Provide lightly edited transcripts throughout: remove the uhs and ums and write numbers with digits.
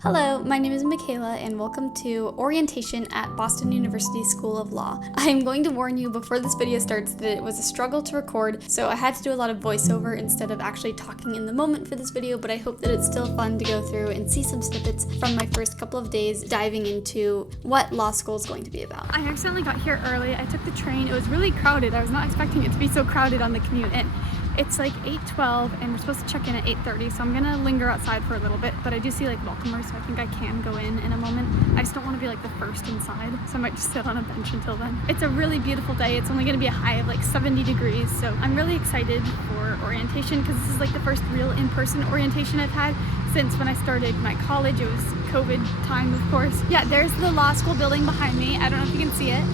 Hello, my name is Michaela and welcome to orientation at Boston University School of Law. I am going to warn you before this video starts that it was a struggle to record, so I had to do a lot of voiceover instead of actually talking in the moment for this video, but I hope that it's still fun to go through and see some snippets from my first couple of days diving into what law school is going to be about. I accidentally got here early. I took the train. It was really crowded. I was not expecting it to be so crowded on the commute in. It's like 8:12 and we're supposed to check in at 8:30, so I'm gonna linger outside for a little bit, but I do see like welcomers, so I think I can go in a moment. I just don't want to be like the first inside, so I might just sit on a bench until then. It's a really beautiful day. It's only gonna be a high of like 70 degrees, so I'm really excited for orientation because this is like the first real in-person orientation I've had since when I started my college. It was COVID time, of course. Yeah, there's the law school building behind me. I don't know if you can see it.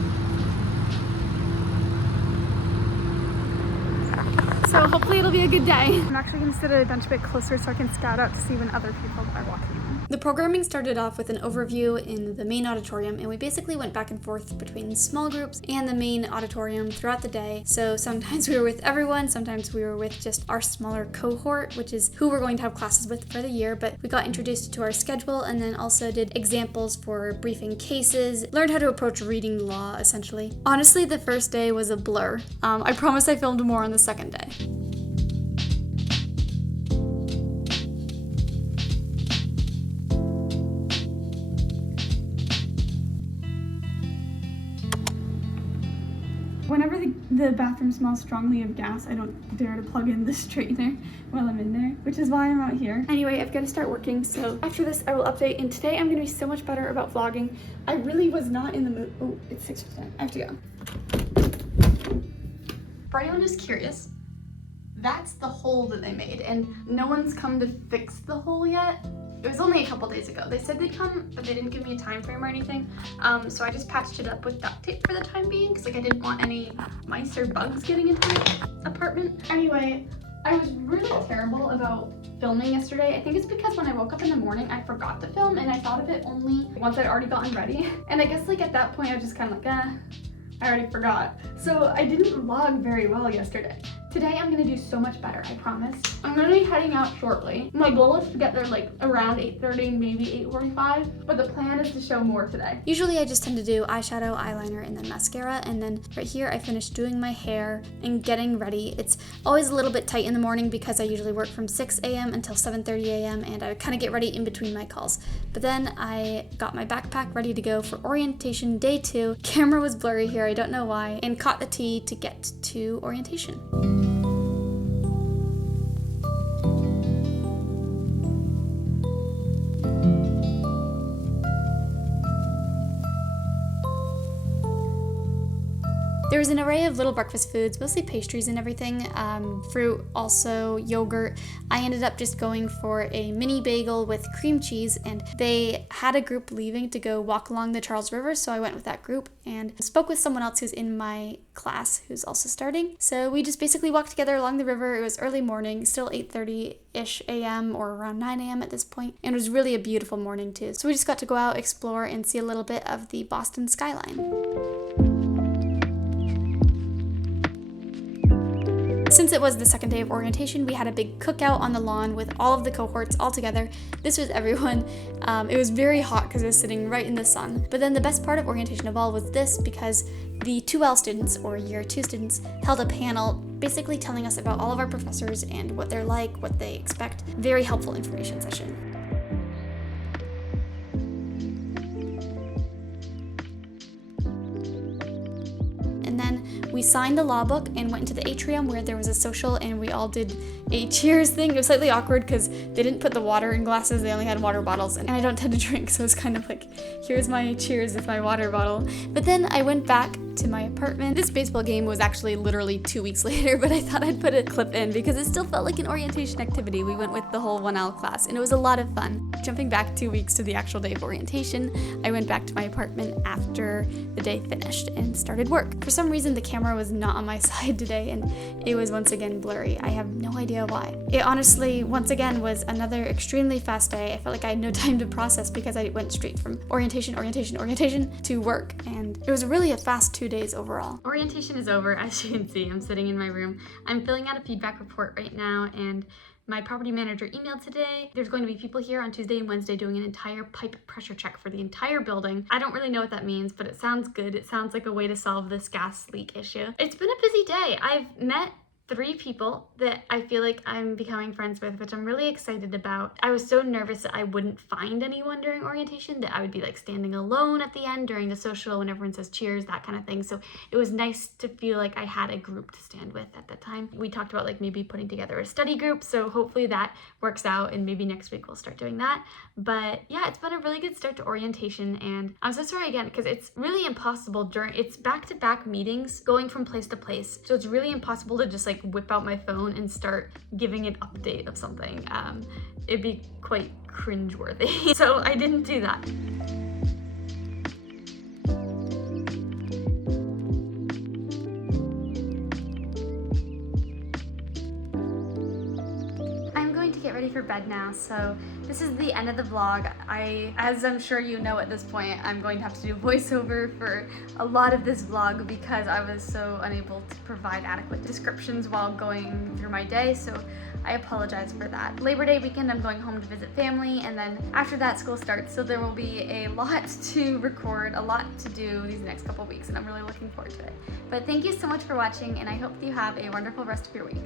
So hopefully it'll be a good day. I'm actually gonna sit at a bench a bit closer so I can scout out to see when other people are walking in. The programming started off with an overview in the main auditorium, and we basically went back and forth between small groups and the main auditorium throughout the day. So sometimes we were with everyone, sometimes we were with just our smaller cohort, which is who we're going to have classes with for the year, but we got introduced to our schedule and then also did examples for briefing cases, learned how to approach reading the law, essentially. Honestly, the first day was a blur. I promise I filmed more on the second day. Whenever the bathroom smells strongly of gas, I don't dare to plug in the straightener while I'm in there, which is why I'm out here. Anyway, I've got to start working, so after this I will update, and today I'm going to be so much better about vlogging. I really was not in the mood. Oh, it's 6:10. I have to go. For anyone who's curious, that's the hole that they made, and no one's come to fix the hole yet. It was only a couple days ago. They said they'd come, but they didn't give me a time frame or anything. So I just patched it up with duct tape for the time being, because like I didn't want any mice or bugs getting into my apartment. Anyway, I was really terrible about filming yesterday. I think it's because when I woke up in the morning, I forgot to film, and I thought of it only once I'd already gotten ready. And I guess like at that point, I was just kind of like, I already forgot. So I didn't vlog very well yesterday. Today I'm gonna do so much better, I promise. I'm gonna be heading out shortly. My goal is to get there like around 8:30, maybe 8:45, but the plan is to show more today. Usually I just tend to do eyeshadow, eyeliner, and then mascara, and then right here I finished doing my hair and getting ready. It's always a little bit tight in the morning because I usually work from 6 a.m. until 7:30 a.m. and I kind of get ready in between my calls. But then I got my backpack ready to go for orientation day 2. Camera was blurry here, I don't know why, and caught the T to get to orientation. There was an array of little breakfast foods, mostly pastries and everything, fruit, also yogurt. I ended up just going for a mini bagel with cream cheese, and they had a group leaving to go walk along the Charles River, so I went with that group and spoke with someone else who's in my class who's also starting. So we just basically walked together along the river. It was early morning, still 8:30-ish a.m. or around 9 a.m. at this point, and it was really a beautiful morning too. So we just got to go out, explore, and see a little bit of the Boston skyline. Since it was the second day of orientation, we had a big cookout on the lawn with all of the cohorts all together. This was everyone. It was very hot because I was sitting right in the sun. But then the best part of orientation of all was this, because the 2L students, or year 2 students, held a panel basically telling us about all of our professors and what they're like, what they expect. Very helpful information session. And then we signed the law book and went into the atrium where there was a social, and we all did a cheers thing. It was slightly awkward because they didn't put the water in glasses, they only had water bottles, and I don't tend to drink, so it's kind of like, here's my cheers with my water bottle. But then I went back to my apartment. This baseball game was actually literally 2 weeks later, but I thought I'd put a clip in because it still felt like an orientation activity. We went with the whole 1L class, and it was a lot of fun. Jumping back 2 weeks to the actual day of orientation, I went back to my apartment after the day finished and started work. For some reason, the camera was not on my side today, and it was once again blurry. I have no idea why. It honestly, once again, was another extremely fast day. I felt like I had no time to process because I went straight from orientation to work, and it was really a fast 2 days overall. Orientation is over. As you can see, I'm sitting in my room. I'm filling out a feedback report right now, and My property manager emailed today. There's going to be people here on Tuesday and Wednesday doing an entire pipe pressure check for the entire building. I don't really know what that means, but it sounds good. It sounds like a way to solve this gas leak issue. It's been a busy day. I've met 3 people that I feel like I'm becoming friends with, which I'm really excited about. I was so nervous that I wouldn't find anyone during orientation, that I would be like standing alone at the end during the social when everyone says cheers, that kind of thing. So it was nice to feel like I had a group to stand with at that time. We talked about like maybe putting together a study group, so hopefully that works out and maybe next week we'll start doing that. But yeah, it's been a really good start to orientation, and I'm so sorry again because it's really impossible it's back-to-back meetings going from place to place. So it's really impossible to just like whip out my phone and start giving an update of something. It'd be quite cringeworthy. So I didn't do that. Get ready for bed now, so this is the end of the vlog. As I'm sure you know at this point, I'm going to have to do voiceover for a lot of this vlog because I was so unable to provide adequate descriptions while going through my day, so I apologize for that. Labor Day weekend, I'm going home to visit family, and then after that, school starts, so there will be a lot to record, a lot to do these next couple weeks, and I'm really looking forward to it. But thank you so much for watching, and I hope you have a wonderful rest of your week.